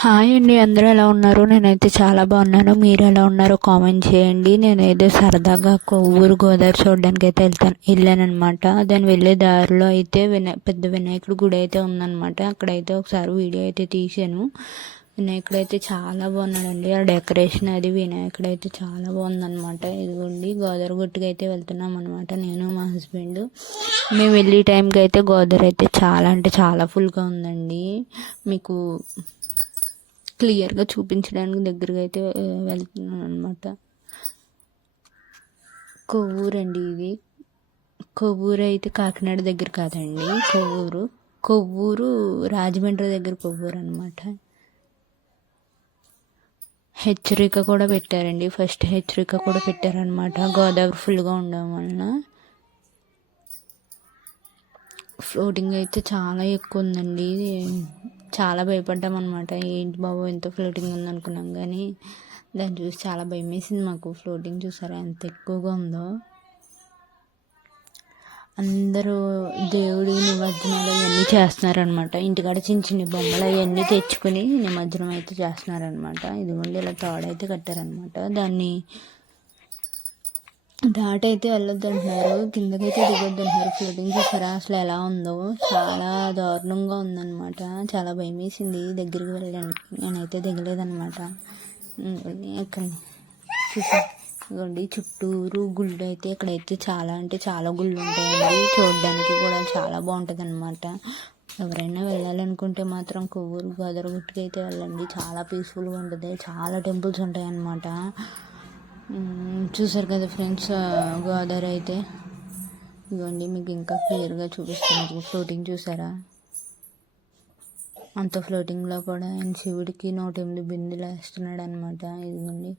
Hi అండి, అందరూ ఎలా ఉన్నారు? నేనైతే చాలా బాగున్నాను. మీరు ఎలా ఉన్నారో కామెంట్ చేయండి. నేనైతే సరదాగా కొవ్వూరు గోదావరి చూడడానికి అయితే వెళ్ళానమాట. దాని వెళ్ళే దారిలో అయితే పెద్ద వినాయకుడి గుడి అయితే ఉందన్నమాట. అక్కడైతే ఒకసారి వీడియో అయితే తీసాను. వినాయకుడు అయితే చాలా బాగున్నాడండి. ఆ డెకరేషన్ అది వినాయకుడు అయితే చాలా బాగుందన్నమాట. ఇదిగోండి గోదావరి గుట్టుకు అయితే వెళ్తున్నాం అనమాట, నేను మా హస్బెండ్. మేము వెళ్ళే టైంకి అయితే గోదావరి అయితే చాలా అంటే చాలా ఫుల్గా ఉందండి. మీకు క్లియర్గా చూపించడానికి దగ్గరగా అయితే వెళ్తున్నాను అనమాట. కొవ్వూరు అండి ఇది. కొవ్వూరు అయితే కాకినాడ దగ్గర కాదండి, కొవ్వూరు రాజమండ్రి దగ్గర కొవ్వూరు అనమాట. హెచ్చరిక కూడా పెట్టారండి, ఫస్ట్ హెచ్చరిక కూడా పెట్టారనమాట. గోదావరి ఫుల్గా ఉండడం వలన ఫ్లోటింగ్ అయితే చాలా ఎక్కువ ఉందండి. చాలా భయపడ్డాం అనమాట. ఏంటి బాబు ఎంత ఫ్లోటింగ్ ఉందనుకున్నాం, కానీ దాన్ని చూసి చాలా భయం వేసింది మాకు. ఫ్లోటింగ్ చూసారా ఎంత ఎక్కువగా ఉందో. అందరూ దేవుడి నిమజ్జనాలు అవన్నీ చేస్తున్నారనమాట. ఇంటికాడ చిన్న చిన్న బొమ్మలు అవన్నీ తెచ్చుకుని నిమజ్జనం అయితే చేస్తున్నారనమాట. ఇదిగోండి ఇలా తాడైతే కట్టారనమాట. దాన్ని దాటైతే వెళ్ళొద్దు అంటున్నారు, కిందకైతే దిగొద్దు అంటున్నారు. ఫ్లోటింగ్ చూసారా అసలు ఎలా ఉందో, చాలా దారుణంగా ఉందన్నమాట. చాలా భయం వేసింది దగ్గరికి వెళ్ళడానికి. నేనైతే దిగలేదన్నమాట. ఇక్కడ ఇదిగోండి చుట్టూరు గుళ్ళు అయితే ఇక్కడైతే చాలా అంటే చాలా గుళ్ళు ఉంటాయండి. చూడడానికి కూడా చాలా బాగుంటుంది అనమాట. ఎవరైనా వెళ్ళాలనుకుంటే మాత్రం కొవ్వూరు గోదావరి గుట్టుకి అయితే వెళ్ళండి. చాలా పీస్ఫుల్గా ఉంటుంది. చాలా టెంపుల్స్ ఉంటాయి అన్నమాట. చూసారు కదా ఫ్రెండ్స్, గోదావరి అయితే ఇదిగోండి మీకు ఇంకా క్లియర్గా చూపిస్తున్నారు. ఫ్లోటింగ్ చూసారా, అంత ఫ్లోటింగ్లో కూడా ఆయన శివుడికి 108 బిందులు వేస్తున్నాడు అనమాట. ఇదిగోండి.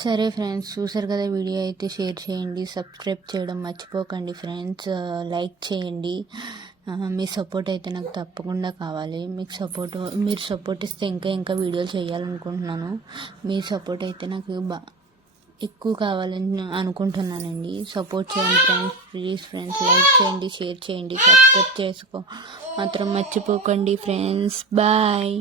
సరే ఫ్రెండ్స్, చూసారు కదా వీడియో అయితే షేర్ చేయండి, సబ్స్క్రైబ్ చేయడం మర్చిపోకండి ఫ్రెండ్స్. లైక్ చేయండి. మీ సపోర్ట్ అయితే నాకు తప్పకుండా కావాలి. మీరు సపోర్ట్ ఇస్తే ఇంకా వీడియోలు చేయాలనుకుంటున్నాను. మీ సపోర్ట్ అయితే నాకు ఎక్కువ కావాలని అనుకుంటున్నానండి. సపోర్ట్ చేయండి ఫ్రెండ్స్, ప్లీజ్ ఫ్రెండ్స్. లైక్ చేయండి, షేర్ చేయండి, సబ్స్క్రైబ్ చేసుకో మాత్రం మర్చిపోకండి ఫ్రెండ్స్. బాయ్.